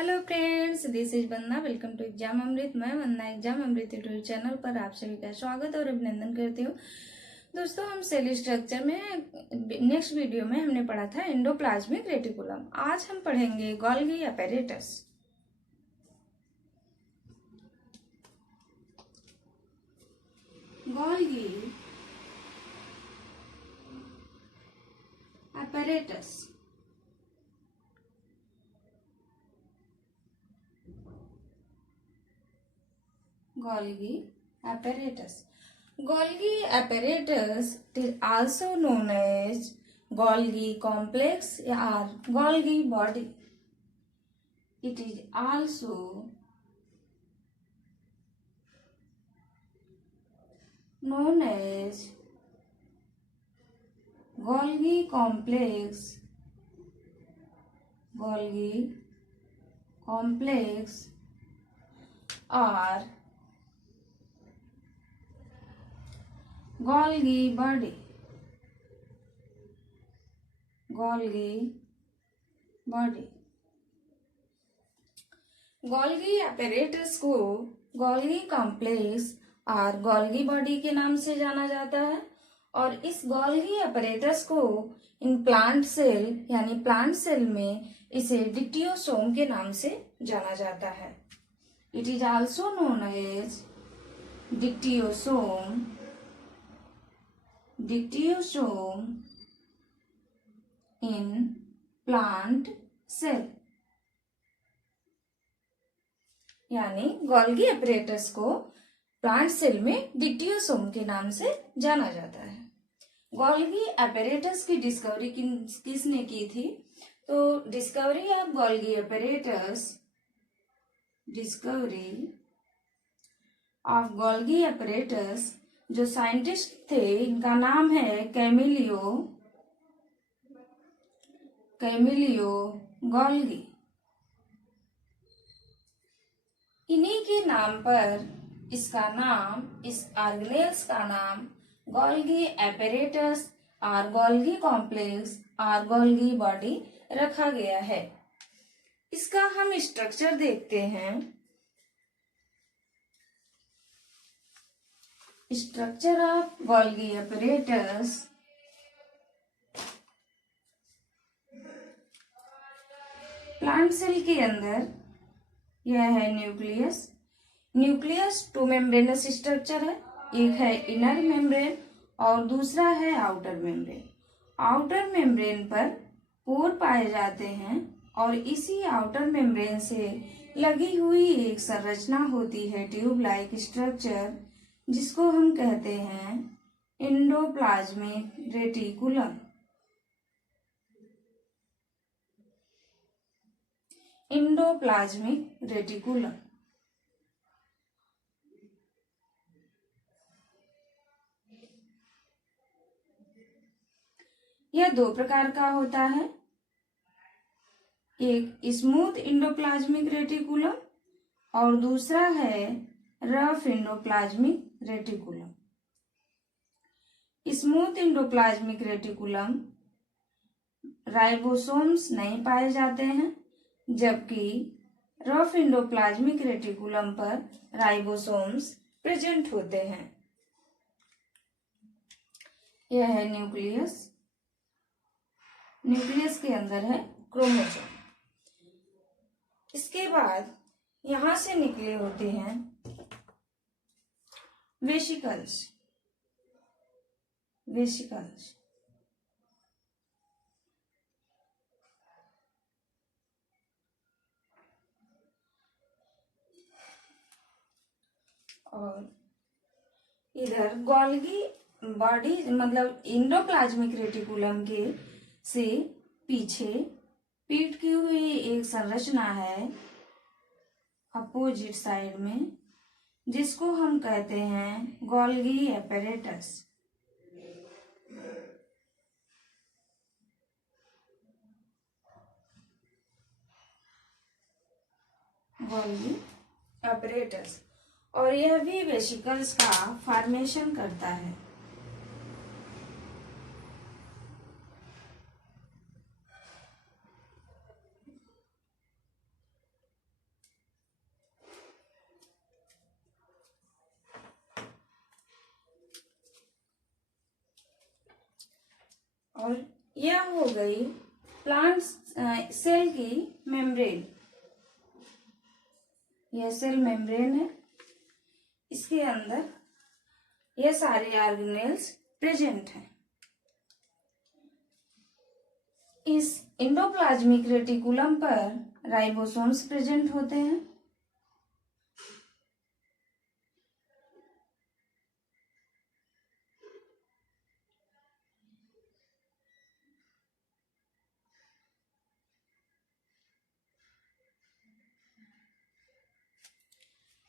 Hello friends, this is Vandana. Welcome to exam Amrit. मैं Vandana exam Amrit YouTube channel पर आप सभी का स्वागत और अभिनंदन करती हूँ। दोस्तों, हम सेल स्ट्रक्चर में नेक्स्ट वीडियो में हमने पढ़ा था एंडोप्लाज्मिक रेटिकुलम। आज हम पढ़ेंगे Golgi apparatus. Golgi apparatus Golgi apparatus. Golgi apparatus is also known as Golgi complex or Golgi body. It is also known as Golgi complex, Golgi complex or Golgi body, Golgi body. Golgi apparatus को Golgi complex और Golgi body के नाम से जाना जाता है और इस गोल्गी apparatus को इन प्लांट सेल यानी प्लांट सेल में इसे डिक्टियोसोम के नाम से जाना जाता है। It is also known as dictyosome, dictyosome in plant cell. यानी गोल्गी अपैरेटस को प्लांट सेल में डिक्टियोसोम के नाम से जाना जाता है। गोल्गी अपैरेटस की डिस्कवरी किसने की थी? तो discovery of Golgi apparatus, discovery of Golgi apparatus जो साइंटिस्ट थे इनका नाम है कैमिलियो गोल्गी। इन्हीं के नाम पर इस ऑर्गेनेल्स का नाम गोल्गी apparatus और गोल्गी कॉम्प्लेक्स और गोल्गी बॉडी रखा गया है। इसका हम स्ट्रक्चर देखते हैं। Structure of Golgi apparatus। Plant cell के अंदर यह है nucleus. Nucleus two membranous structure है, एक है इनर मेम्ब्रेन और दूसरा है आउटर मेम्ब्रेन। आउटर मेम्ब्रेन पर पोर पाए जाते हैं और इसी आउटर मेम्ब्रेन से लगी हुई एक संरचना होती है ट्यूब लाइक स्ट्रक्चर, जिसको हम कहते हैं एंडोप्लाज्मिक रेटिकुलम। Endoplasmic reticulum. यह दो प्रकार का होता है, एक स्मूथ एंडोप्लाज्मिक रेटिकुलम और दूसरा है rough endoplasmic reticulum. Smooth endoplasmic reticulum ribosomes नहीं पाए जाते हैं, जबकि रफ एंडोप्लाज्मिक रेटिकुलम पर राइबोसोम्स प्रेजेंट होते हैं। यह है न्यूक्लियस। न्यूक्लियस के अंदर है क्रोमोसोम। इसके बाद यहां से निकले होते हैं वेसिकल्स। वेसिकल्स और इधर गोल्गी बॉडी मतलब एंडोप्लाज्मिक रेटिकुलम के से पीछे पीट की हुई एक संरचना है अपोजिट साइड में, जिसको हम कहते हैं गोल्गी apparatus। गोल्गी apparatus और यह भी वेसिकल्स का फॉर्मेशन करता है। और यह हो गई प्लांट सेल की मेम्ब्रेन। यह सेल मेम्ब्रेन है, इसके अंदर ये सारे ऑर्गेनेल्स प्रेजेंट हैं। इस एंडोप्लाज्मिक रेटिकुलम पर राइबोसोम्स प्रेजेंट होते हैं।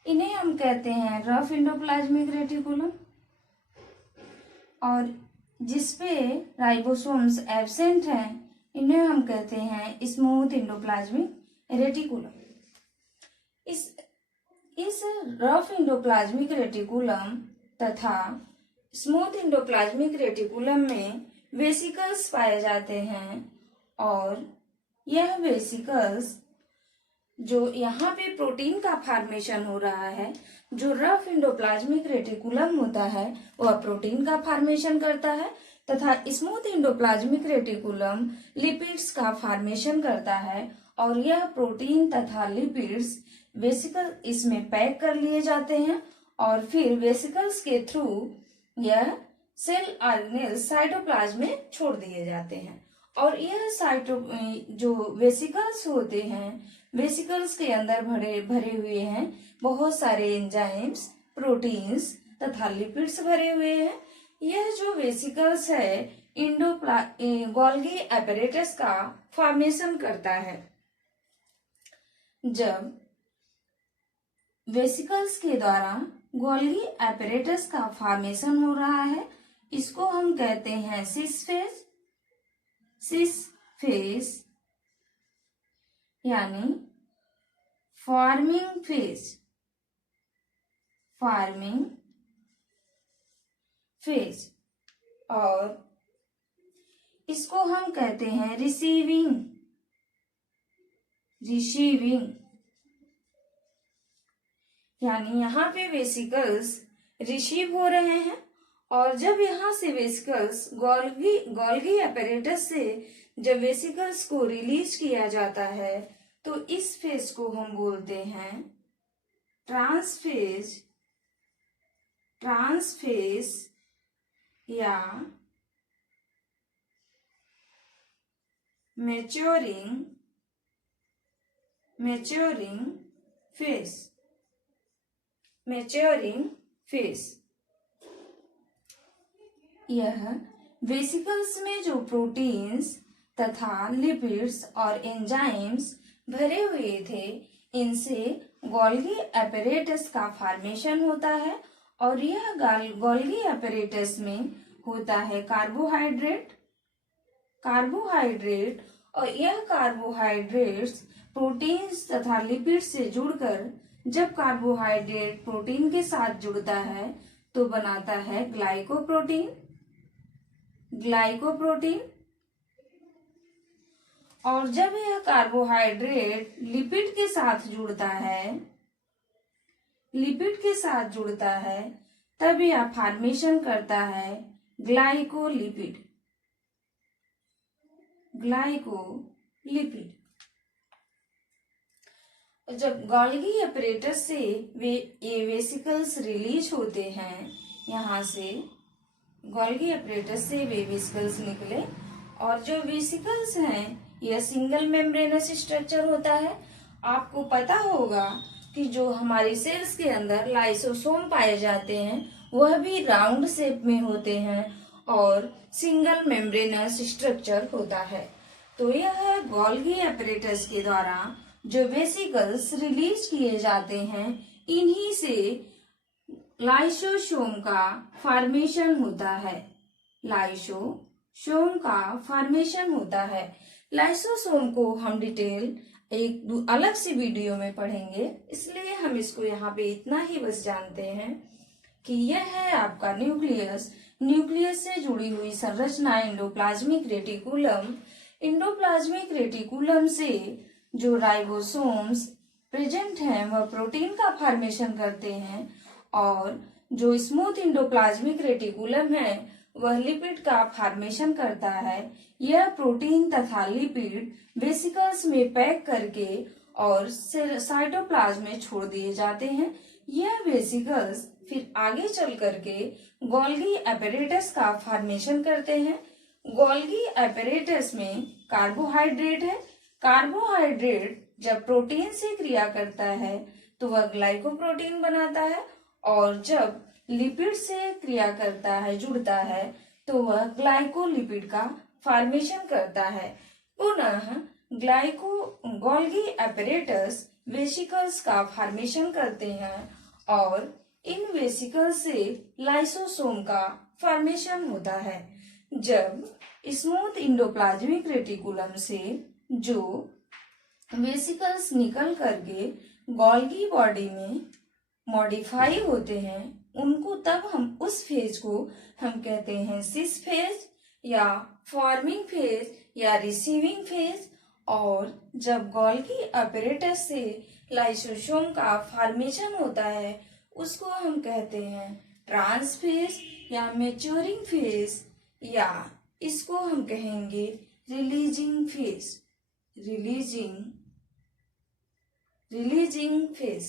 इन्हें हम कहते हैं रफ एंडोप्लाज्मिक रेटिकुलम, और जिसपे राइबोसोम्स एब्सेंट हैं इन्हें हम कहते हैं स्मूथ एंडोप्लाज्मिक रेटिकुलम। इस रफ एंडोप्लाज्मिक रेटिकुलम तथा स्मूथ एंडोप्लाज्मिक रेटिकुलम में वेसिकल्स पाए जाते हैं, और यह वेसिकल्स जो यहाँ पे प्रोटीन का फॉर्मेशन हो रहा है, जो रफ एंडोप्लाज्मिक रेटिकुलम होता है वह प्रोटीन का फॉर्मेशन करता है, तथा स्मूथ एंडोप्लाज्मिक रेटिकुलम लिपिड्स का फॉर्मेशन करता है, और यह प्रोटीन तथा लिपिड्स वेसिकल इसमें पैक कर लिए जाते हैं, और फिर वेसिकल्स के थ्रू यह सेल ऑर्गेनेल्स साइटोप्लाज्म में छोड़ दिए जाते हैं। और यह जो वेसिकल्स होते हैं, वेसिकल्स के अंदर भरे हुए हैं बहुत सारे एंजाइम्स, प्रोटीन्स तथा लिपिड्स भरे हुए हैं। यह जो वेसिकल्स है गोल्गी एपरेटस का फॉर्मेशन करता है। जब वेसिकल्स के द्वारा गोल्गी एपरेटस का फॉर्मेशन हो रहा है, इसको हम कहते हैं सिस फेज। सिस फेज यानी फॉर्मिंग फेज। फॉर्मिंग फेज, और इसको हम कहते हैं रिसीविंग यानी यहाँ पे वेसिकल्स रिसीव हो रहे हैं, और जब यहाँ से वेसिकल्स गोल्गी एपरेटस से जब वेसिकल्स को रिलीज किया जाता है तो इस फेज को हम बोलते हैं ट्रांसफेज या मैच्योरिंग फेज। यह वेसिकल्स में जो प्रोटीन्स तथा लिपिड्स और एंजाइम्स भरे हुए थे, इनसे गोल्गी एपरेटस का फॉर्मेशन होता है, और यह गोल्गी एपरेटस में होता है कार्बोहाइड्रेट, और यह कार्बोहाइड्रेट्स प्रोटीन्स तथा लिपिड्स से जुड़कर जब कार्बोहाइड्रेट प्रोटीन के साथ जुड़ता है तो बनाता है ग्लाइकोप्रोटीन। और जब यह कार्बोहाइड्रेट लिपिड के साथ जुड़ता है तब यह फॉर्मेशन करता है ग्लाइकोलिपिड। जब गोल्गी एपरेटस से ये वेसिकल्स रिलीज होते हैं, यहाँ से गोल्गी एपरेटस से वे वेसिकल्स निकले, और जो वेसिकल्स हैं यह सिंगल मेम्ब्रेनस स्ट्रक्चर होता है। आपको पता होगा कि जो हमारी सेल्स के अंदर लाइसोसोम पाए जाते हैं वह भी राउंड शेप में होते हैं और सिंगल मेम्ब्रेनस स्ट्रक्चर होता है। तो यह गोल्गी एपरेटस के द्वारा जो वेसिकल्स रिलीज किए जाते हैं, इन्हीं से लाइसोसोम का फॉर्मेशन होता है। लाइसोसोम को हम डिटेल एक अलग सी वीडियो में पढ़ेंगे, इसलिए हम इसको यहाँ पे इतना ही बस जानते हैं कि यह है आपका न्यूक्लियस से जुड़ी हुई संरचना एंडोप्लाज्मिक रेटिकुलम से जो राइबोसोम्स प्रेजेंट हैं वह प्रोटीन का फॉर्मेशन करते हैं, और जो स्मूथ एंडोप्लाज्मिक रेटिकुलम है वह लिपिड का फॉर्मेशन करता है। यह प्रोटीन तथा लिपिड वेसिकल्स में पैक करके और साइटोप्लाज्म में छोड़ दिए जाते हैं। यह वेसिकल्स फिर आगे चल करके गोल्गी एपेरेटस का फॉर्मेशन करते हैं। गोल्गी एपेरेटस में कार्बोहाइड्रेट है। कार्बोहाइड्रेट जब प्रोटीन से क्रिया करता है तो वह ग्लाइकोप्रोटीन बनाता है, और जब लिपिड से क्रिया करता है, जुड़ता है, तो वह ग्लाइकोलिपिड का फॉर्मेशन करता है। पुनः गोल्गी एपेरेटस वेसिकल्स का फॉर्मेशन करते हैं और इन वेसिकल्स से लाइसोसोम का फॉर्मेशन होता है। जब स्मूथ इंडोप्लाज्मिक रेटिकुलम से जो वेसिकल्स निकल करके गोल्गी बॉडी में मॉडिफाई होते हैं, उनको तब हम उस फेज को हम कहते हैं सिस फेज या फॉर्मिंग फेज या रिसीविंग फेज। और जब गोल्गी एपेरेटस से लाइसोसोम का फॉर्मेशन होता है उसको हम कहते हैं ट्रांस फेज या मैच्योरिंग फेज, या इसको हम कहेंगे रिलीजिंग फेज, रिलीजिंग फेज।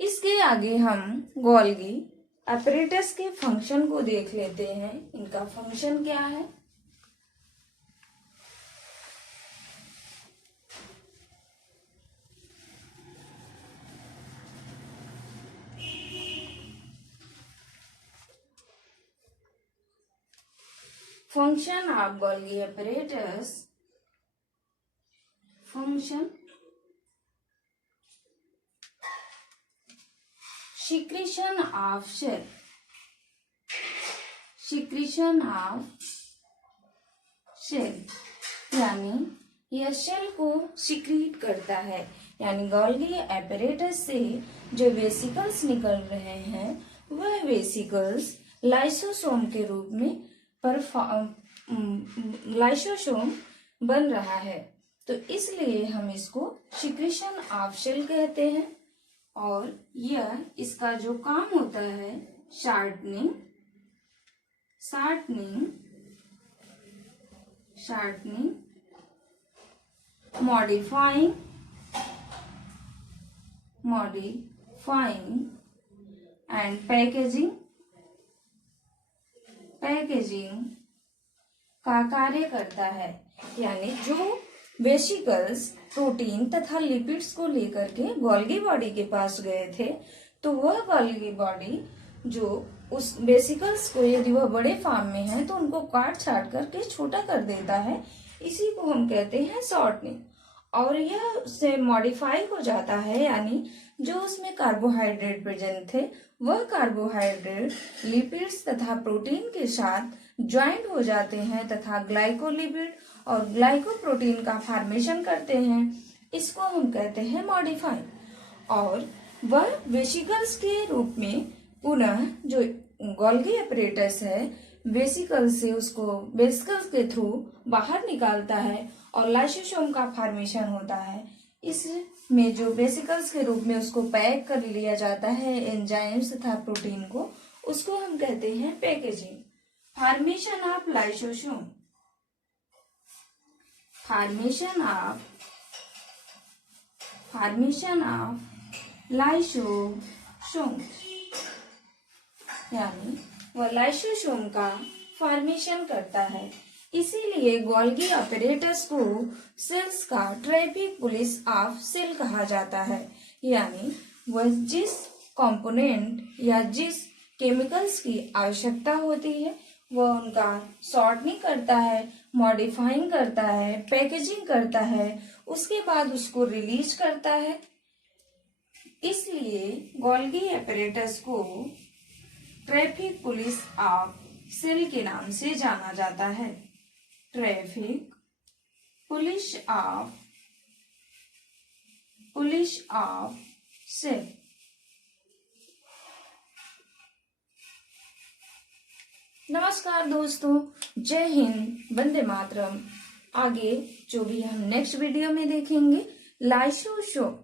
इसके आगे हम गोल्गी एपेरेटस के फंक्शन को देख लेते हैं। इनका फंक्शन क्या है? Function of Golgi apparatus. Function: secretion of cell, यानी यह सेल को सिक्रीट करता है। यानी गोल्गी एपेरेटस से जो वेसिकल्स निकल रहे हैं वह वेसिकल्स लाइसोसोम के रूप में लाइसोसोम बन रहा है, तो इसलिए हम इसको सिक्रीशन ऑफ सेल कहते हैं। और यह इसका जो काम होता है शार्टनिंग, मॉडिफाइंग एंड पैकेजिंग का कार्य करता है। यानी जो वेसिकल्स प्रोटीन तथा लिपिड्स को लेकर के गोल्गी बॉडी के पास गए थे, तो वह गोल्गी बॉडी जो उस वेसिकल्स को, यदि वह बड़े फॉर्म में है तो उनको काट छाट करके छोटा कर देता है। इसी को हम कहते हैं शॉर्टनिंग। और यह उससे मॉडिफाई हो जाता है, यानी जो उसमें कार्बोहाइड्रेट प्रेजेंट थे वह कार्बोहाइड्रेट लिपिड्स तथा प्रोटीन के साथ ज्वाइंट हो जाते हैं तथा ग्लाइकोलिपिड और ग्लाइकोप्रोटीन का फॉर्मेशन करते हैं। इसको हम कहते हैं मॉडिफाई। और वह वेसिकल्स के रूप में पुनः जो गोल्गी एपेरेटस है वेसिकल्स से उसको वेसिकल्स के थ्रू बाहर निकालता है और लाइसोसोम का फॉर्मेशन होता है। इसमें जो वेसिकल्स के रूप में उसको पैक कर लिया जाता है एंजाइम्स तथा प्रोटीन को, उसको हम कहते हैं packaging. Formation of lysosome, lysosome, यानी वह लाइसोसोम का फॉर्मेशन करता है। इसीलिए गोल्गी एपेरेटस को सेल्स का ट्रैफिक पुलिस ऑफ सेल कहा जाता है। यानी वह जिस कंपोनेंट या जिस केमिकल्स की आवश्यकता होती है वह उनका शॉर्टनिंग करता है, मॉडिफाइंग करता है, पैकेजिंग करता है, उसके बाद उसको रिलीज करता है। इसलिए गोल्गी एपेरेटस को ट्रैफिक पुलिस ऑफ सेल के नाम से जाना जाता है। Traffic police of cell. नमस्कार दोस्तों, जय हिंद, वंदे मातरम। आगे जो भी हम नेक्स्ट वीडियो में देखेंगे लाइसोसोम